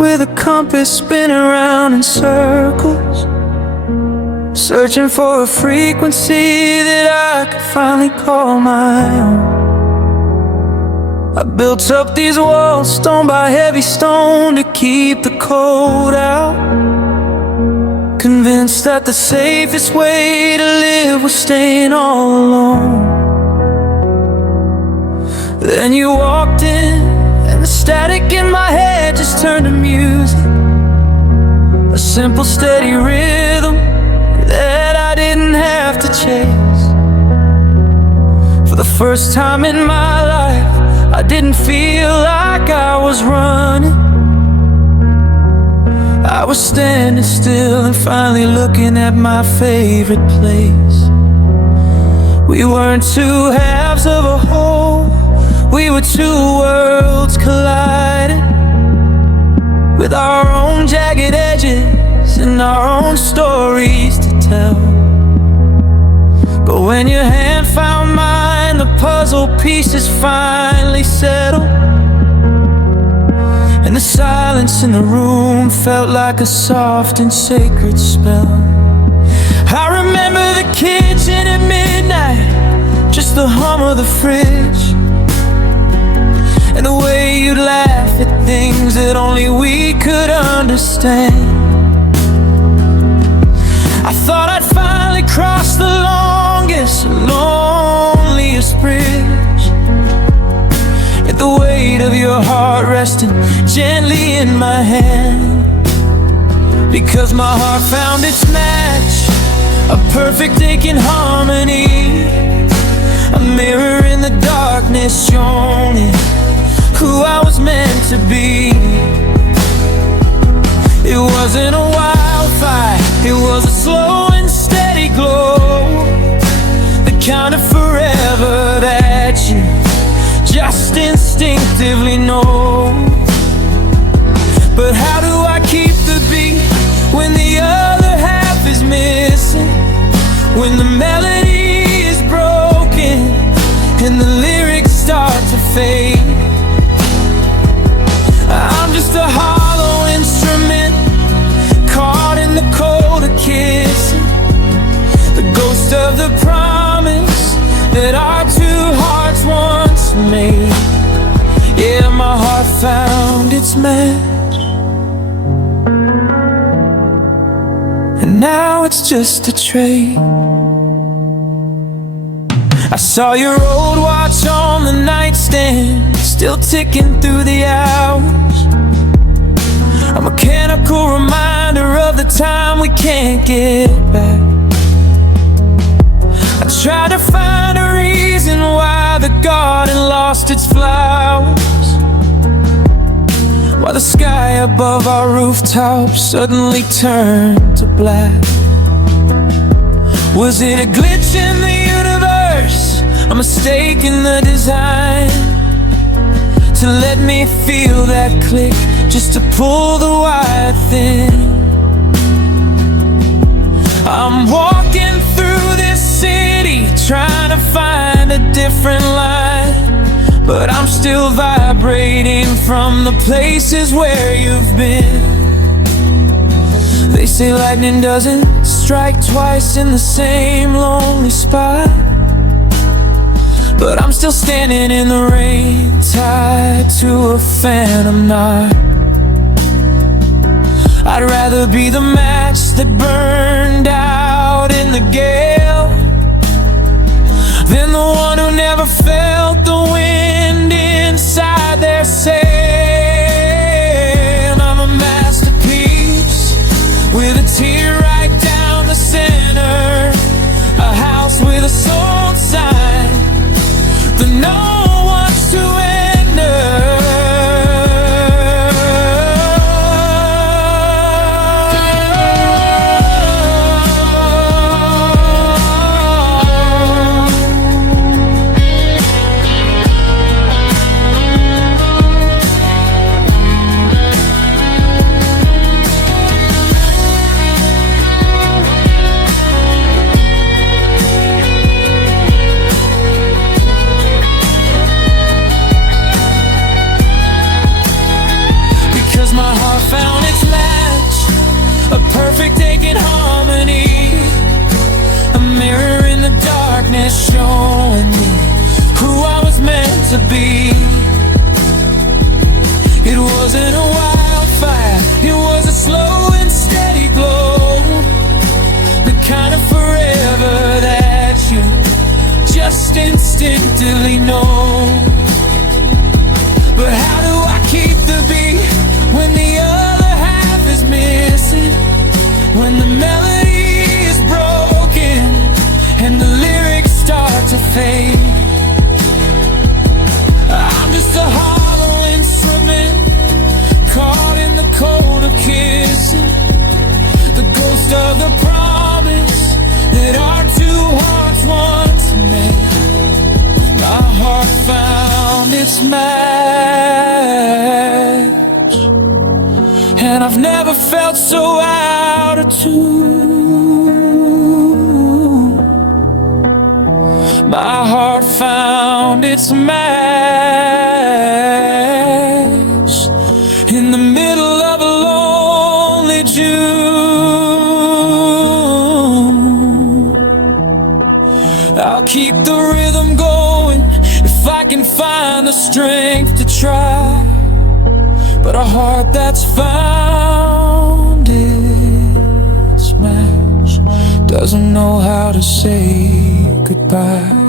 with a compass spinning around in circles, searching for a frequency that I could finally call my own. I built up these walls, stone by heavy stone, to keep the cold out, convinced that the safest way to live was staying all alone. Then you walked in, and the static in my head just turned to music, a simple steady rhythm that I didn't have to chase. For the first time in my life, I didn't feel like I was running. I was standing still and finally looking at my favorite place. We weren't two halves of a whole, we were two worlds colliding, with our own jagged edges and our own stories to tell. But when your hand found mine, the puzzle pieces finally settled, and the silence in the room felt like a soft and sacred spell. I remember the kitchen at midnight, just the hum of the fridge, and the way you'd laugh at things that only we could understand. I thought I'd finally crossed the longest, loneliest bridge, at the weight of your heart resting gently in my hand. Because my heart found its match, a perfect aching harmony, a mirror in the darkness showing who I was meant to be. It wasn't a wildfire, it was a slow and steady glow, the kind of forever that you just instinctively know. But how do I keep the beat when the other half is missing, when the melody is broken and the lyrics start to fade? I'm just a hollow instrument, caught in the cold of kissing, the ghost of the promise that our two hearts once made. Yeah, my heart found its match, and now it's just a trade. I saw your old watch on the nightstand, still ticking through the hours, a mechanical reminder of the time we can't get back. I tried to find a reason why the garden lost its flowers, why the sky above our rooftop suddenly turned to black. Was it a glitch in the universe, a mistake in the design, to let me feel that click, just to pull the wire thin? I'm walking through this city, trying to find a different line, but I'm still vibrating from the places where you've been. They say lightning doesn't strike twice in the same lonely spot, but I'm still standing in the rain, tied to a phantom knot. I'd rather be the match that burned out in the gale than the one who never felt the wind inside their sail. I'm a masterpiece with a tear right down the center, a house with a sold sign that no one wants to enter. 'cause my heart found its match, a perfect aching harmony, a mirror in the darkness showing me who I was meant to be. It wasn't a wildfire, it was a slow and steady glow, the kind of forever that you just instinctively know. But how do I keep the beat when the other half is missing? When the melody is broken and the lyrics start to fade? I'm just a hollow instrument caught in the cold of kissing, the ghost of the promise that our two hearts once made. My heart found its match, and I've never felt so out of tune. My heart found its match in the middle of a lonely June. I'll keep the rhythm going if I can find the strength to try, but a heart that's found its match doesn't know how to say goodbye.